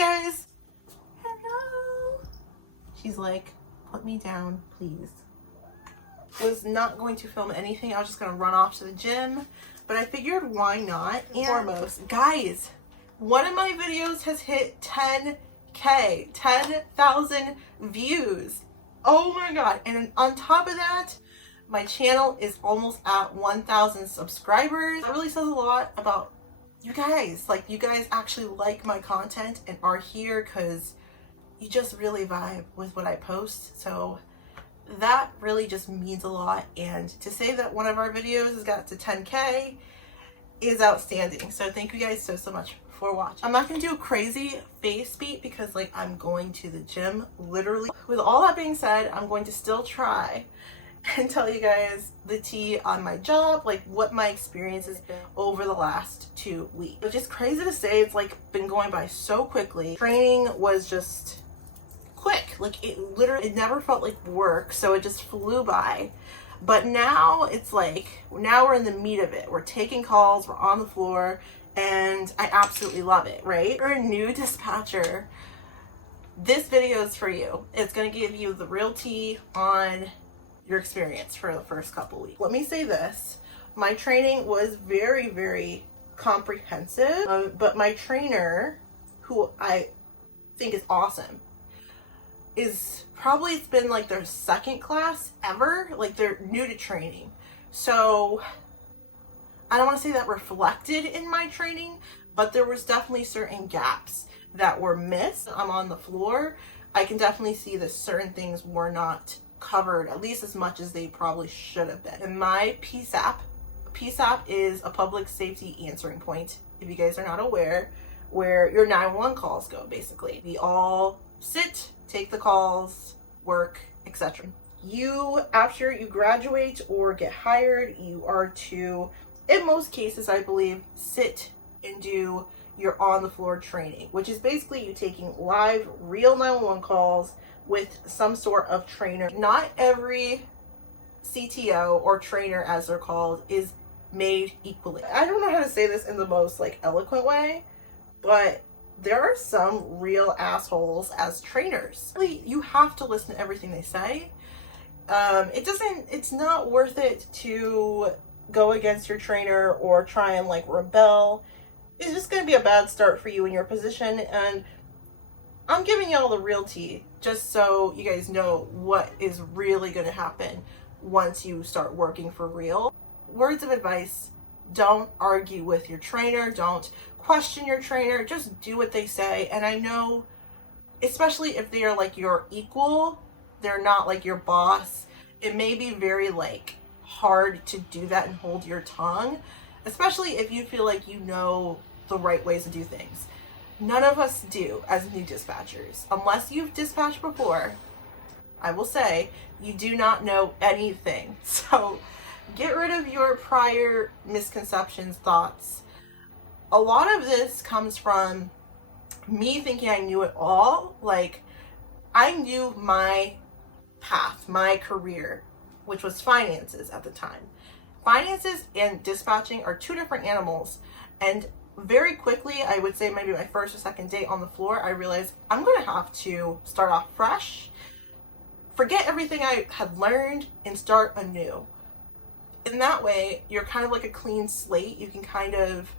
guys. Hello. She's like, put me down, please. Was not going to film anything. I was just going to run off to the gym, but I figured why not? And foremost, guys, one of my videos has hit 10K, 10,000 views. Oh my God. And on top of that, my channel is almost at 1,000 subscribers. That really says a lot about you guys. Like, you guys actually like my content and are here because you just really vibe with what I post. So that really just means a lot. And to say that one of our videos has got to 10K is outstanding. So thank you guys so much for watching. I'm not gonna do a crazy face beat because like I'm going to the gym literally. With all that being said, I'm going to still try and tell you guys the tea on my job, like what my experience has been over the last 2 weeks. It's just crazy to say, it's like been going by so quickly. Training was just quick, like it never felt like work, so it just flew by. But now it's like, now we're in the meat of it. We're taking calls, we're on the floor, and I absolutely love it, right? If you're a new dispatcher, this video is for you. It's gonna give you the real tea on your experience for the first couple weeks. Let me say this, my training was very comprehensive, but my trainer, who I think is awesome, is probably, it's been like their second class ever. Like, they're new to training. So I don't want to say that reflected in my training, but there was definitely certain gaps that were missed. I'm on the floor. I can definitely see that certain things were not covered at least as much as they probably should have been. In my PSAP is a public safety answering point, if you guys are not aware, where your 911 calls go. Basically, we all sit, take the calls, work, etc. You, after you graduate or get hired, you are to, in most cases I believe, sit and do your on the floor training, which is basically you taking live real 911 calls with some sort of trainer. Not every CTO or trainer, as they're called, is made equally. I don't know how to say this in the most like eloquent way, but there are some real assholes as trainers. Really, you have to listen to everything they say. It's not worth it to go against your trainer or try and like rebel. It's just going to be a bad start for you in your position, and I'm giving y'all the real tea just so you guys know what is really going to happen once you start working for real. Words of advice: don't argue with your trainer, don't question your trainer, just do what they say. And I know, especially if they are like your equal, they're not like your boss, it may be very like hard to do that and hold your tongue, especially if you feel like you know the right ways to do things. None of us do as new dispatchers. Unless you've dispatched before, I will say, you do not know anything. So get rid of your prior misconceptions, thoughts. A lot of this comes from me thinking I knew it all. Like, I knew my path, my career, which was finances at the time. Finances and dispatching are two different animals. And very quickly, I would say maybe my first or second day on the floor, I realized I'm going to have to start off fresh, forget everything I had learned, and start anew. In that way, you're kind of like a clean slate. You can kind of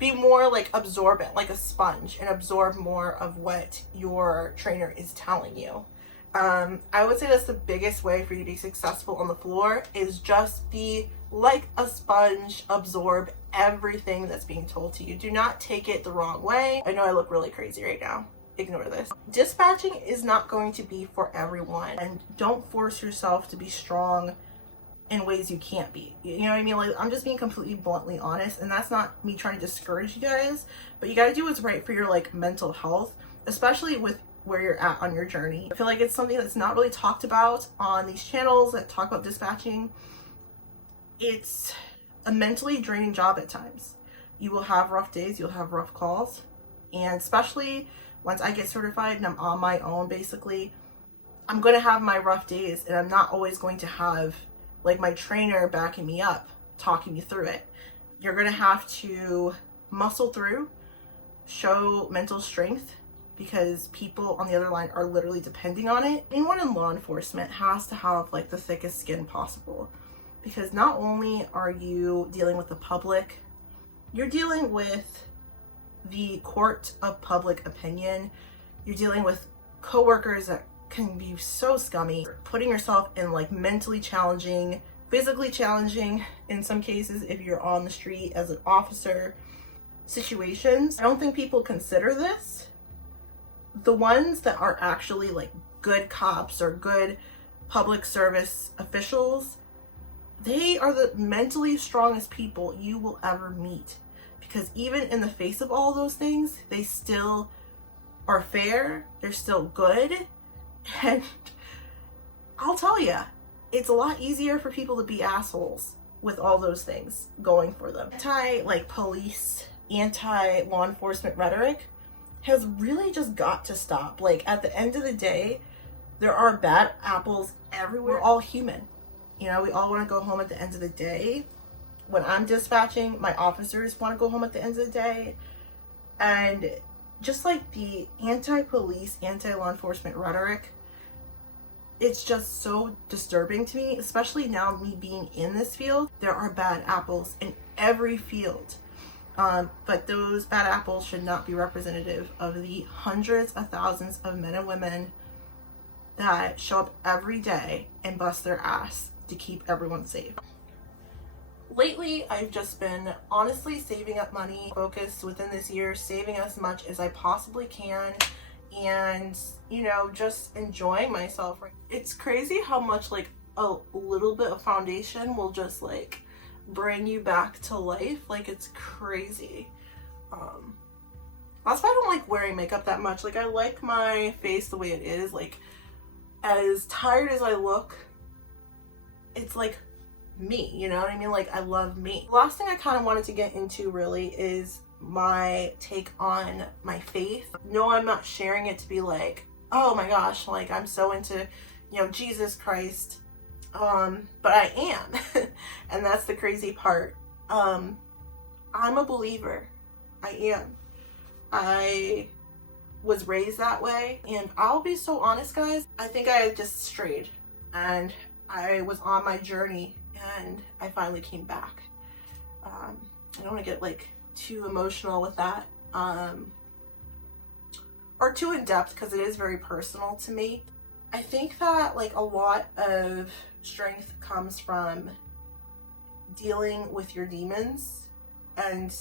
be more like absorbent, like a sponge, and absorb more of what your trainer is telling you. I would say that's the biggest way for you to be successful on the floor, is just be like a sponge, absorb everything that's being told to you. Do not take it the wrong way. I know I look really crazy right now. Ignore this. Dispatching is not going to be for everyone, and don't force yourself to be strong in ways you can't be. You know what I mean? Like, I'm just being completely bluntly honest, and that's not me trying to discourage you guys, but you got to do what's right for your like mental health, especially with where you're at on your journey. I feel like it's something that's not really talked about on these channels that talk about dispatching. It's a mentally draining job at times. You will have rough days, you'll have rough calls, and especially once I get certified and I'm on my own, basically, I'm going to have my rough days, and I'm not always going to have like my trainer backing me up, talking me through it. You're going to have to muscle through, show mental strength, because people on the other line are literally depending on it. Anyone in law enforcement has to have like the thickest skin possible, because not only are you dealing with the public, you're dealing with the court of public opinion. You're dealing with coworkers that can be so scummy, putting yourself in like mentally challenging, physically challenging in some cases if you're on the street as an officer situations. I don't think people consider this. The ones that are actually like good cops or good public service officials, they are the mentally strongest people you will ever meet, because even in the face of all those things, they still are fair, they're still good. And I'll tell you, it's a lot easier for people to be assholes with all those things going for them. Police, anti-law enforcement rhetoric has really just got to stop. Like, at the end of the day, there are bad apples everywhere. We're all human. You know, we all want to go home at the end of the day. When I'm dispatching, my officers want to go home at the end of the day. And just like the anti-police, anti-law enforcement rhetoric, it's just so disturbing to me, especially now me being in this field. There are bad apples in every field. But those bad apples should not be representative of the hundreds of thousands of men and women that show up every day and bust their ass to keep everyone safe. Lately, I've just been honestly saving up money, focused within this year, saving as much as I possibly can, and, you know, just enjoying myself. It's crazy how much like a little bit of foundation will just like bring you back to life. Like, it's crazy. That's why I don't like wearing makeup that much. Like, I like my face the way it is. Like, as tired as I look, it's like me, you know what I mean? Like, I love me. The last thing I kind of wanted to get into really is my take on my faith. No, I'm not sharing it to be like, oh my gosh, like I'm so into, you know, Jesus Christ. But I am. And that's the crazy part. I'm a believer. I am. I was raised that way, and I'll be so honest, guys, I think I just strayed, and I was on my journey, and I finally came back. I don't want to get like too emotional with that, or too in depth, because it is very personal to me. I think that like a lot of strength comes from dealing with your demons and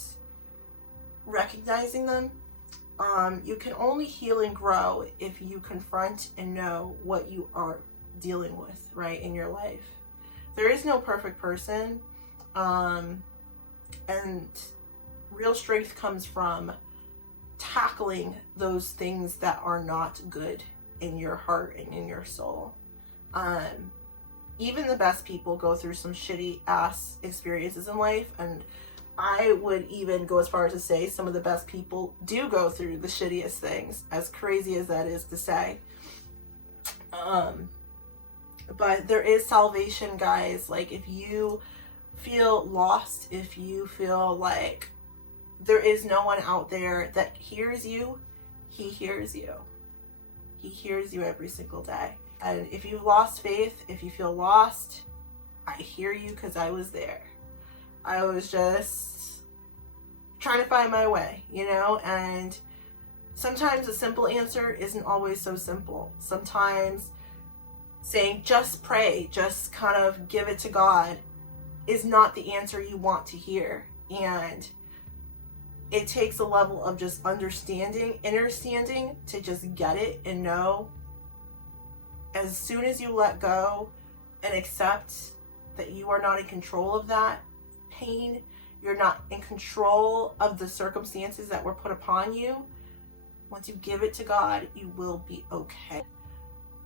recognizing them. You can only heal and grow if you confront and know what you are dealing with, right, in your life. There is no perfect person, and real strength comes from tackling those things that are not good in your heart and in your soul. Even the best people go through some shitty ass experiences in life, and I would even go as far as to say some of the best people do go through the shittiest things, as crazy as that is to say. But there is salvation, guys. Like, if you feel lost, if you feel like there is no one out there that hears you, he hears you. He hears you every single day. And if you've lost faith, if you feel lost, I hear you, because I was there. I was just trying to find my way, you know? And sometimes a simple answer isn't always so simple. Sometimes saying just pray, just kind of give it to God, is not the answer you want to hear. And it takes a level of just understanding, understanding, to just get it and know. As soon as you let go and accept that you are not in control of that pain, you're not in control of the circumstances that were put upon you, once you give it to God, you will be okay.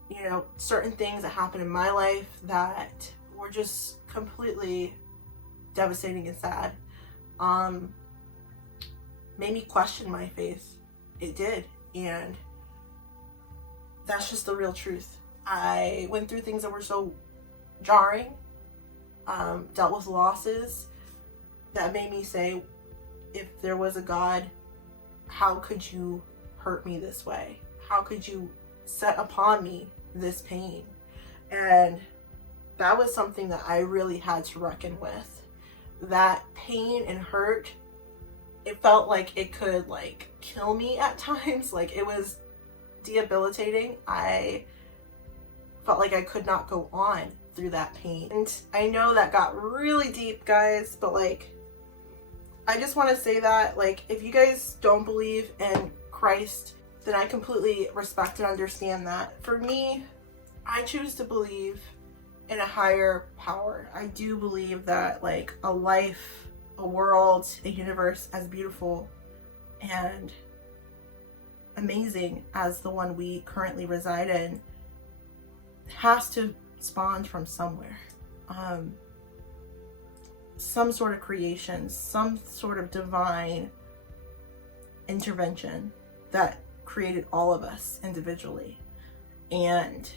You know, certain things that happened in my life that were just completely devastating and sad, made me question my faith. It did. And that's just the real truth. I went through things that were so jarring, dealt with losses that made me say, if there was a God, how could you hurt me this way? How could you set upon me this pain? And that was something that I really had to reckon with. That pain and hurt, it felt like it could like kill me at times. Like it was debilitating. I felt like I could not go on through that pain. And I know that got really deep, guys, but like, I just want to say that, like, if you guys don't believe in Christ, then I completely respect and understand that. For me, I choose to believe in a higher power. I do believe that, like, a life, a world, a universe as beautiful and amazing as the one we currently reside in has to spawn from somewhere. Some sort of creation, some sort of divine intervention that created all of us individually. And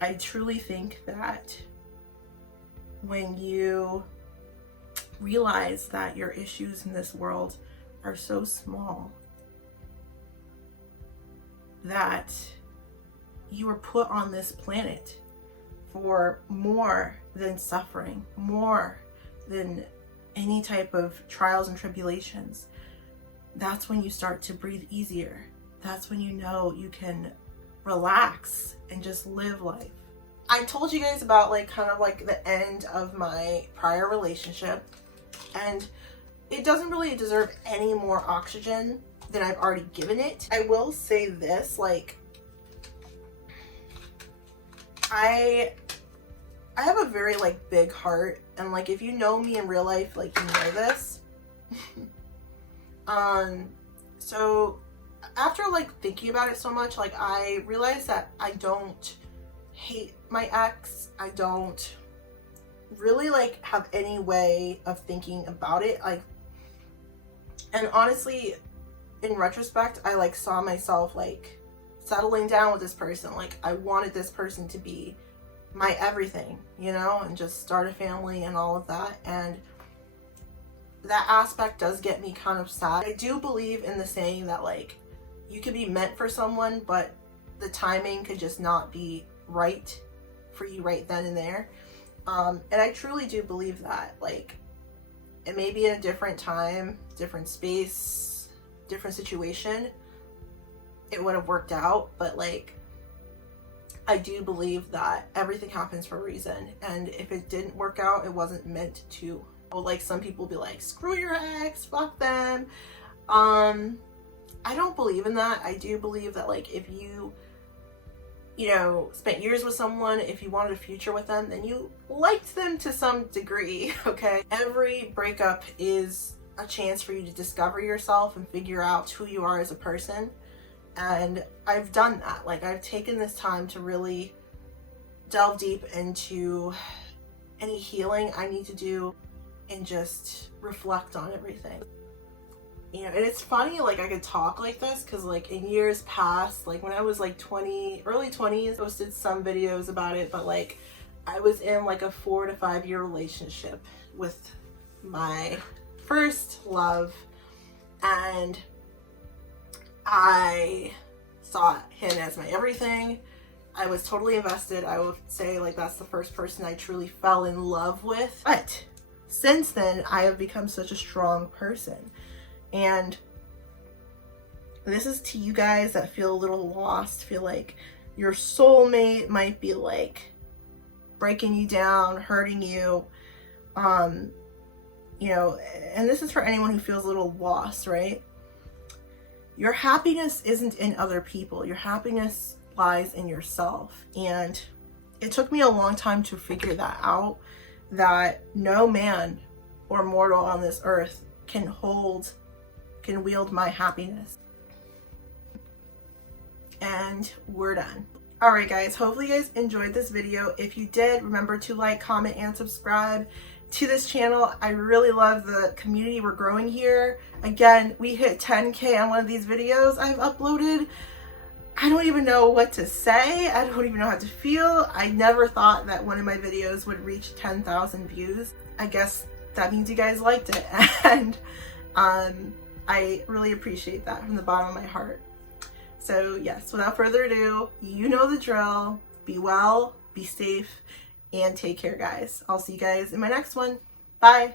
I truly think that when you realize that your issues in this world are so small, that you were put on this planet for more than suffering, more than any type of trials and tribulations, that's when you start to breathe easier. That's when you know you can relax and just live life. I told you guys about like kind of like the end of my prior relationship, and it doesn't really deserve any more oxygen than I've already given it. I will say this, like, I have a very like big heart, and like if you know me in real life, like you know this. So after like thinking about it so much, like I realized that I don't hate my ex. I don't really like have any way of thinking about it. Like, and honestly, in retrospect, I like saw myself like settling down with this person. Like I wanted this person to be my everything, you know, and just start a family and all of that. And that aspect does get me kind of sad. I do believe in the saying that like you could be meant for someone, but the timing could just not be right for you right then and there. And I truly do believe that, like, it may be in a different time, different space, different situation, it would have worked out, but like I do believe that everything happens for a reason, and if it didn't work out, it wasn't meant to. Like some people be like, screw your ex, fuck them. I don't believe in that. I do believe that like if you know, spent years with someone, if you wanted a future with them, then you liked them to some degree, okay? Every breakup is a chance for you to discover yourself and figure out who you are as a person. And I've done that. Like I've taken this time to really delve deep into any healing I need to do and just reflect on everything. You know, and it's funny, like I could talk like this because like in years past, like when I was like 20, early 20s, I posted some videos about it, but like I was in like a 4 to 5 year relationship with my first love, and I saw him as my everything. I was totally invested. I would say like that's the first person I truly fell in love with. But since then, I have become such a strong person. And this is to you guys that feel a little lost, feel like your soulmate might be like breaking you down, hurting you, you know, and this is for anyone who feels a little lost, right? Your happiness isn't in other people. Your happiness lies in yourself. And it took me a long time to figure that out, that no man or mortal on this earth can wield my happiness. And we're done. All right, guys, hopefully you guys enjoyed this video. If you did, remember to like, comment, and subscribe to this channel. I really love the community we're growing here. Again, we hit 10K on one of these videos I've uploaded. I don't even know what to say. I don't even know how to feel. I never thought that one of my videos would reach 10,000 views. I guess that means you guys liked it. And I really appreciate that from the bottom of my heart. So yes, without further ado, you know the drill. Be well, be safe, and take care, guys. I'll see you guys in my next one. Bye.